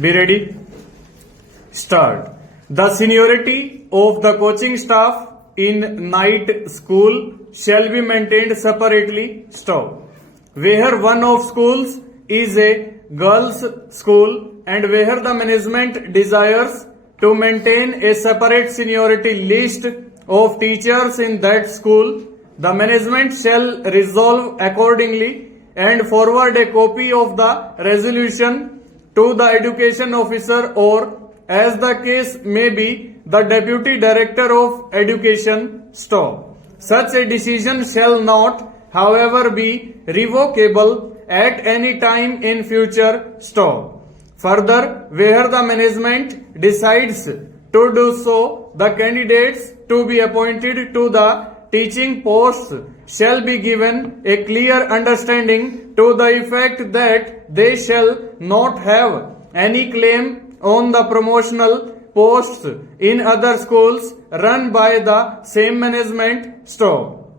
Be ready? Start. The seniority of the coaching staff in night school shall be maintained separately. Stop. Where one of schools is a girls' school and where the management desires to maintain a separate seniority list of teachers in that school, the management shall resolve accordingly and forward a copy of the resolution to the education officer or, as the case may be, the deputy director of education. Stop. Such a decision shall not, however, be revocable at any time in future. Stop. Further, where the management decides to do so, the candidates to be appointed to the teaching posts shall be given a clear understanding to the effect that they shall not have any claim on the promotional posts in other schools run by the same management. Stop.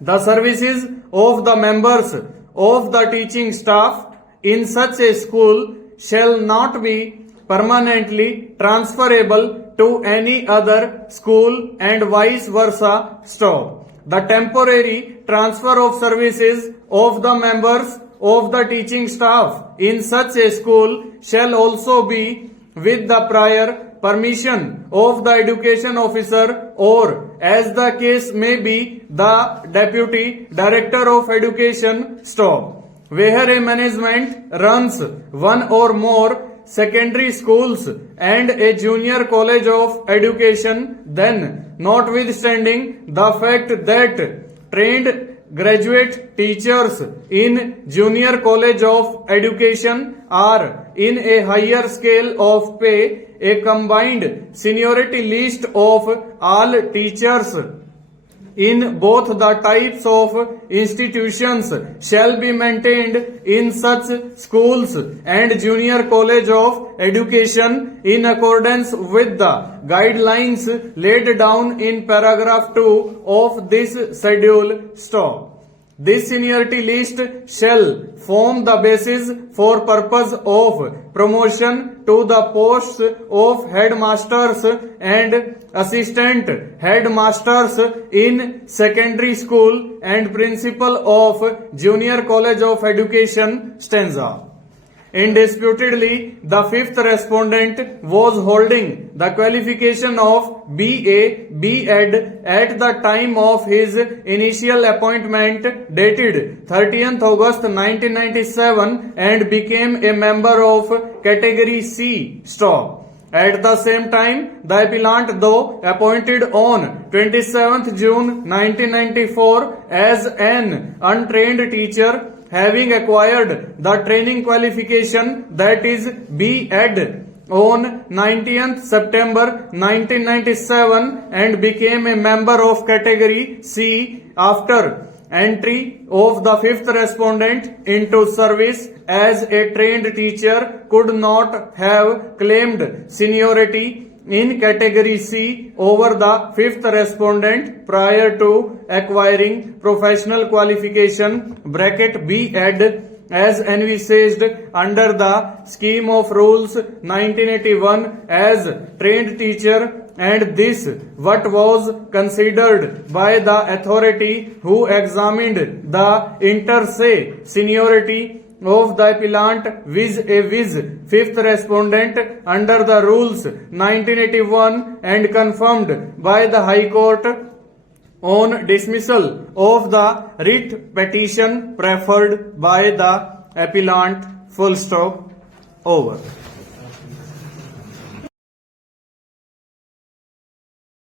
The services of the members of the teaching staff in such a school shall not be permanently transferable to any other school and vice versa. Stop. The temporary transfer of services of the members of the teaching staff in such a school shall also be with the prior permission of the education officer or, as the case may be, the deputy director of education. Stop. Where a management runs one or more secondary schools and a junior college of education, then, notwithstanding the fact that trained graduate teachers in junior college of education are in a higher scale of pay, a combined seniority list of all teachers in both the types of institutions shall be maintained in such schools and junior college of education in accordance with the guidelines laid down in paragraph 2 of this schedule. Stop. This seniority list shall form the basis for purpose of promotion to the posts of headmasters and assistant headmasters in secondary school and principal of junior college of education. Stanza. Indisputably, the fifth respondent was holding the qualification of BA, B.Ed at the time of his initial appointment dated 30th August 1997 and became a member of category C. Stop. At the same time, the appellant, though appointed on 27th June 1994 as an untrained teacher, having acquired the training qualification, that is B.Ed, on 19th September 1997 and became a member of category C after entry of the fifth respondent into service as a trained teacher, could not have claimed seniority in category C over the fifth respondent prior to acquiring professional qualification (B.Ed) as envisaged under the scheme of rules 1981 as trained teacher, and this what was considered by the authority who examined the inter se seniority of the appellant viz fifth respondent under the rules 1981 and confirmed by the High Court on dismissal of the writ petition preferred by the appellant. Full stop. Over.